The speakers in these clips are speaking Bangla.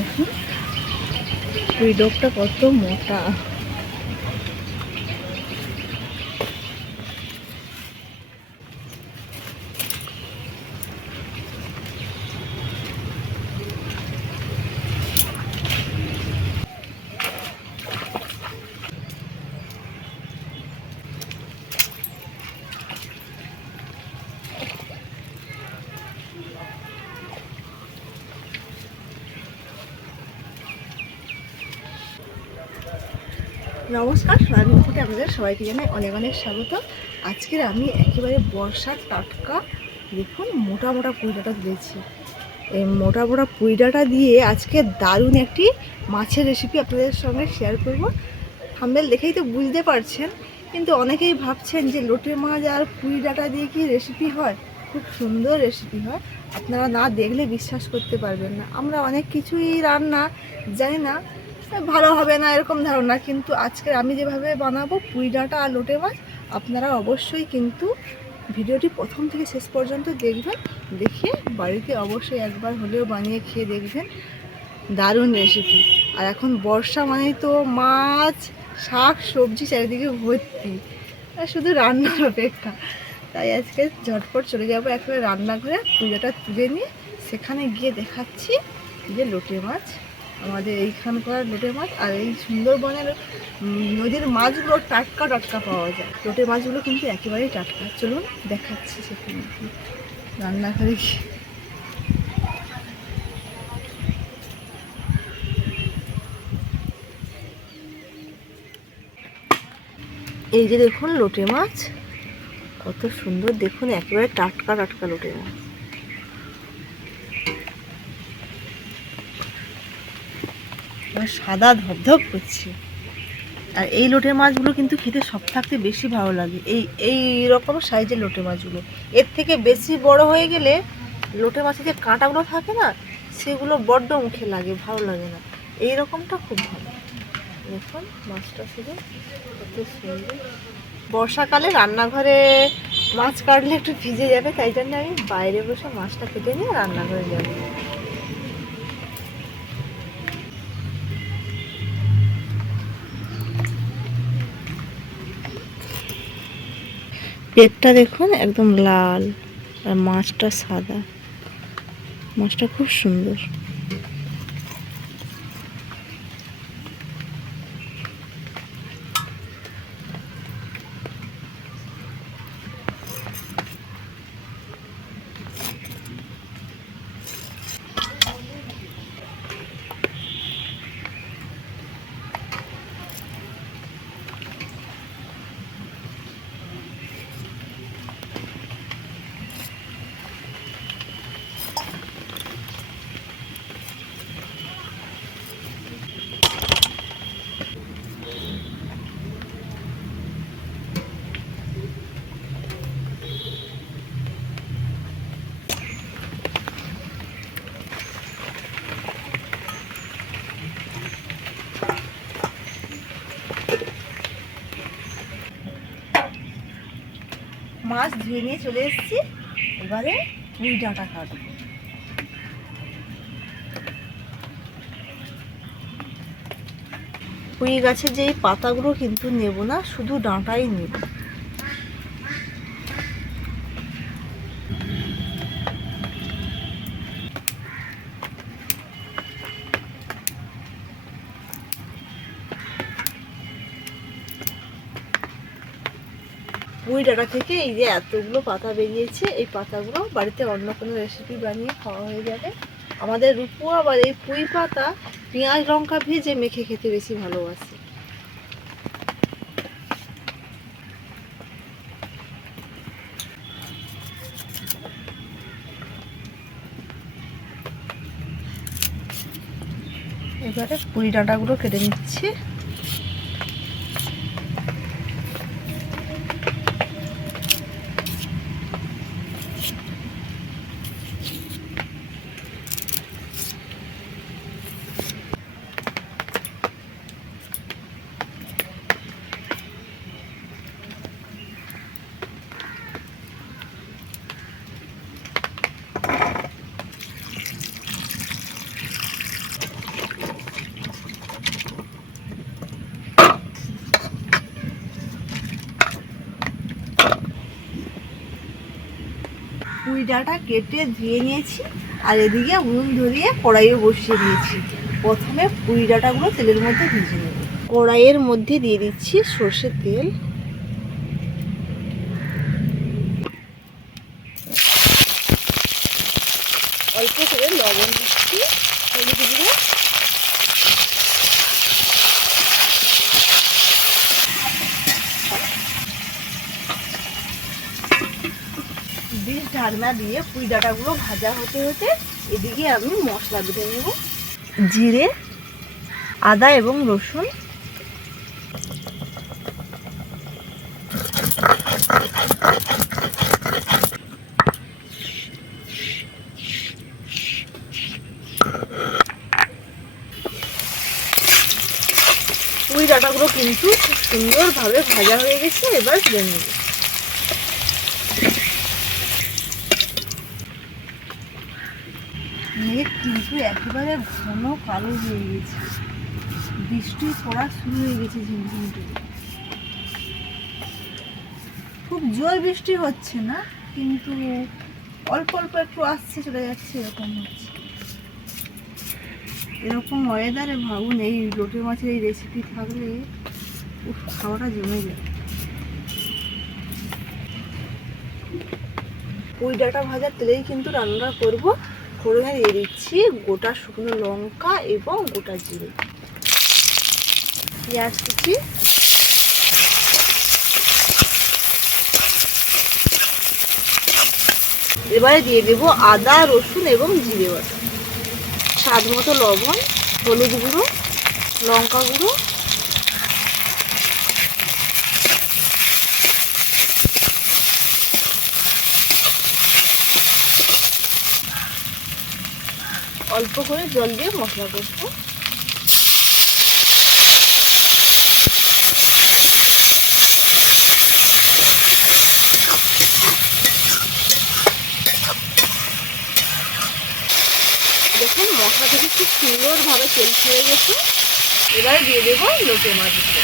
এই দেখুন। পুঁই ডোকটা কত মোটা। নমস্কার রাজনীতিতে আপনাদের সবাইকে জানাই অনেক অনেক স্বাগত। আজকের আমি একেবারে বর্ষার টাটকা, দেখুন মোটা মোটা পুইডাটা দিয়েছি এই মোটা মোটা পুইডাটা দিয়ে আজকে দারুণ একটি মাছের রেসিপি আপনাদের সঙ্গে শেয়ার করব। থাম্বেল দেখেই তো বুঝতে পারছেন, কিন্তু অনেকেই ভাবছেন যে লোটে মাছ আর পুঁই ডাঁটা দিয়ে কি রেসিপি হয়? খুব সুন্দর রেসিপি হয়। আপনারা না দেখলে বিশ্বাস করতে পারবেন না। আমরা অনেক কিছুই রান্না জানি না ভালো হবে না এরকম ধারণা। কিন্তু আজকে আমি যেভাবে বানাবো পুঁই ডাঁটা আর লোটে মাছ, আপনারা অবশ্যই কিন্তু ভিডিওটি প্রথম থেকে শেষ পর্যন্ত দেখবেন, দেখে বাড়িতে অবশ্যই একবার হলেও বানিয়ে খেয়ে দেখবেন। দারুণ রেসিপি আর এখন বর্ষা মানেই তো মাছ, শাক, সবজি, চারিদিকে ভর্তি। আর শুধু রান্নার অপেক্ষা। তাই আজকে ঝটপট চলে যাব একেবারে রান্নাঘরে পুজোটা তুলে নিয়ে। সেখানে গিয়ে দেখাচ্ছি যে লোটে মাছ আমাদের এইখানকার লোটে মাছ আর এই সুন্দরবনের নদীর মাছগুলো টাটকা টাটকা পাওয়া যায়। লোটে মাছগুলো কিন্তু একেবারেই টাটকা। চলুন দেখাচ্ছি সেখানে। রান্নাঘরে গিয়ে এই যে দেখুন লোটে মাছ, কত সুন্দর। দেখুন, একেবারে টাটকা টাটকা লোটে মাছ। এবার সাদা ধপধপ করছে। আর এই লোটে মাছগুলো কিন্তু খেতে সব থাকতে বেশি ভালো লাগে। এই এই রকম সাইজের লোটে মাছগুলো। এর থেকে বেশি বড় হয়ে গেলে লোটে মাছের যে কাঁটাগুলো থাকে না, সেগুলো বড্ড মুখে লাগে, ভালো লাগে না। এই রকমটা খুব ভালো। দেখুন, মাছটা শুধু কত সুন্দর। বর্ষাকালে রান্নাঘরে মাছ কাটলে একটু ভিজে যাবে, তাই জন্য আমি বাইরে বসে মাছটা কেটে নিয়ে রান্নাঘরে যাব। পেটটা দেখুন একদম লাল আর মাছটা সাদা। মাছটা খুব সুন্দর মাছ ধুয়ে নিয়ে চলে এসেছি। এবারে পুঁই ডাঁটা কাটবো। পুঁই গাছের যে পাতাগুলো কিন্তু নেব না, শুধু ডাঁটাই নেব। পুঁই ডাঁটা থেকে এই যে এতগুলো পাতা বেরিয়েছে, এই পাতাগুলো বাড়িতে অন্য কোনো রেসিপি বানিয়ে খাওয়া হয়ে যাবে। আমাদের রূপু আবার এই পুঁই পাতা পেঁয়াজ, লঙ্কা ভেজে মেখে খেতে বেশি ভালোবাসে। এবারে পুঁই ডাঁটাগুলো কেটে নিচ্ছি। ডাঁটা কেটে ধুয়ে নিয়েছি, আর এদিকে উনুন ধরিয়ে কড়াইয়ে বসিয়ে দিয়েছি। প্রথমে পুরি ডাঁটাগুলো তেলের মধ্যে ভিজে নেব। কড়াইয়ের মধ্যে দিয়ে দিচ্ছি সর্ষের তেল অল্প করে লবণ দিচ্ছি হলুদ গুঁড়ো বিষ ঢাকনা দিয়ে পুঁই ডাঁটাগুলো ভাজা হতে হতে এদিকে আমি মশলা বেটে নেব। জিরে, আদা এবং রসুন। পুঁই ডাঁটাগুলো কিন্তু খুব সুন্দরভাবে ভাজা হয়ে গেছে, এবার তুলে নেব। কিন্তু একেবারে ঘন কালো হয়ে গেছে। বৃষ্টি পড়া শুরু হয়ে গেছে ঝিমঝিম খুব জোর বৃষ্টি হচ্ছে না কিন্তু অল্প অল্প একটু আসছে চলে যাচ্ছে এরকম হচ্ছে। এরকম ওয়েদারে ভাবুন এই লোটে মাছের এই রেসিপি থাকলে উফ, খাওয়াটা জমে যায়। পুঁই ডাঁটা ভাজার তেলেই কিন্তু রান্না করব ফোড়নে দিয়ে দিচ্ছি। গোটা শুকনো লঙ্কা এবং গোটা জিরে। পেঁয়াজ কুচি। এবারে দিয়ে দেবো আদা, রসুন এবং জিরে বাটা। স্বাদ মতো লবণ, হলুদ গুঁড়ো, লঙ্কা গুঁড়ো অল্প করে জল দিয়ে মশলা করব দেখুন, মশলা থেকে খুব সুন্দরভাবে তেল ছেড়ে গেছে। এবার দিয়ে দেবো লোটে মাছগুলো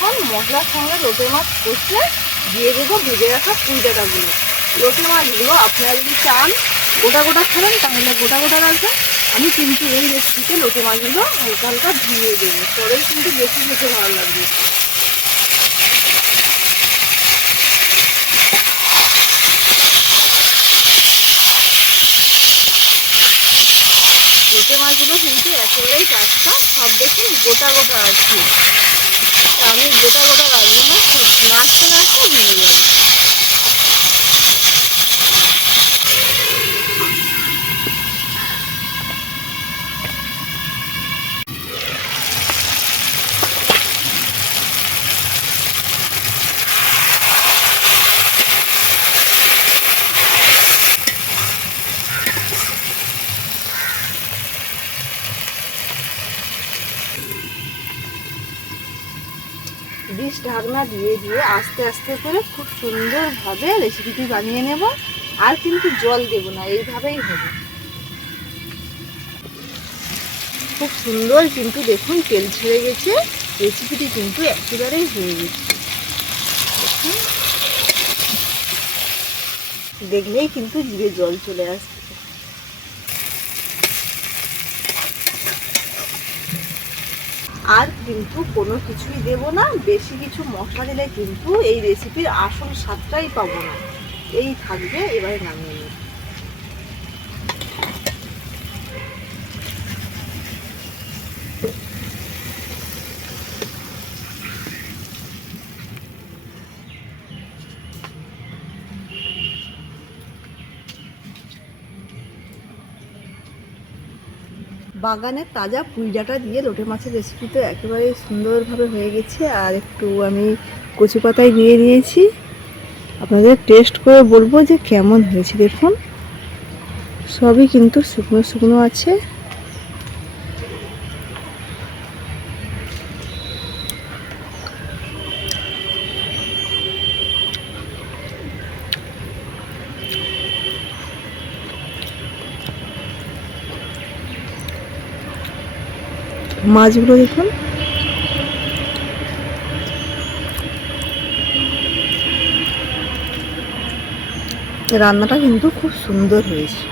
খানিকক্ষণ মশলার সঙ্গে লোটে মাছ কষলে দিয়ে দেবো ভেজে রাখা পুঁই ডাঁটাগুলো লোটে মাছগুলো আপনারা যদি চান, গোটা গোটা খাবেন, তাহলে গোটা গোটা রাখবেন। আমি কিন্তু এই রেসিপিতে লোটে মাছগুলো হালকা হালকা ধুয়ে দেবো। পরে কিন্তু বেশি খেতে ভালো লাগবে। লোটে মাছগুলো কিন্তু একেবারেই টাটকা সব দেখুন গোটা গোটা আছে তা আমি গোটা গোটা রাখব না নাচতে নাচতে ভেঙে যাবে ডিশ ঢাকনা দিয়ে দিয়ে আস্তে আস্তে করে খুব সুন্দরভাবে রেসিপিটি বানিয়ে নেব। আর কিন্তু জল দেব না, এইভাবেই হবে। খুব সুন্দর কিন্তু দেখুন তেল ছেড়ে গেছে রেসিপিটি কিন্তু একেবারেই হয়ে গেছে। দেখলেই কিন্তু জিভে জল চলে আসছে আর কিন্তু কোনো কিছুই দেব না। বেশি কিছু মশলা দিলে কিন্তু এই রেসিপির আসল স্বাদটাই পাবো না। এই থাকবে, এবারে নামিয়ে নিই। বাগানের তাজা পুইডাটা দিয়ে লোটে মাছের রেসিপি তো একেবারে সুন্দরভাবে হয়ে গেছে। আর একটু আমি কচু পাতায় দিয়ে দিয়েছি। আপনাদের টেস্ট করে বলব যে কেমন হয়েছে দেখুন। সবই কিন্তু শুকনো শুকনো আছে। মাছগুলো দেখুন। রান্নাটা কিন্তু খুব সুন্দর হয়েছে।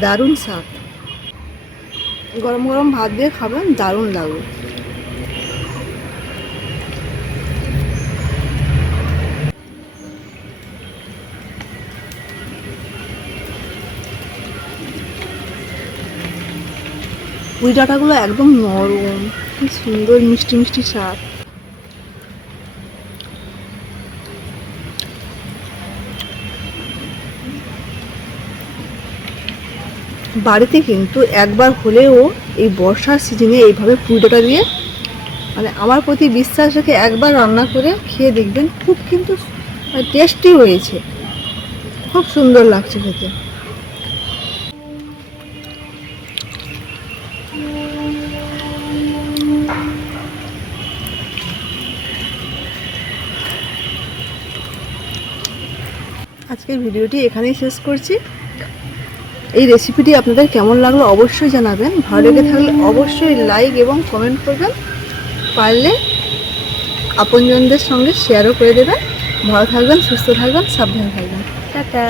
দারুণ স্বাদ। গরম গরম ভাত দিয়ে খাবেন, দারুণ লাগবে। পুঁই ডাঁটাগুলো একদম নরম, কি সুন্দর মিষ্টি মিষ্টি স্বাদ। বাড়িতে কিন্তু একবার হলেও এই বর্ষার সিজনে এইভাবে পুজোটা দিয়ে মানে আমার প্রতি বিশ্বাস রেখে একবার রান্না করে খেয়ে দেখবেন, খুব কিন্তু টেস্টি হয়েছে। খুব সুন্দর লাগছে খেতে। আজকের ভিডিওটি এখানেই শেষ করছি। এই রেসিপিটি আপনাদের কেমন লাগল অবশ্যই জানাবেন। ভালো লেগে থাকলে অবশ্যই লাইক এবং কমেন্ট করবেন। পারলে আপনজনদের সঙ্গে শেয়ারও করে দেবেন। ভালো থাকবেন, সুস্থ থাকবেন, সাবধান থাকবেন। টাটা।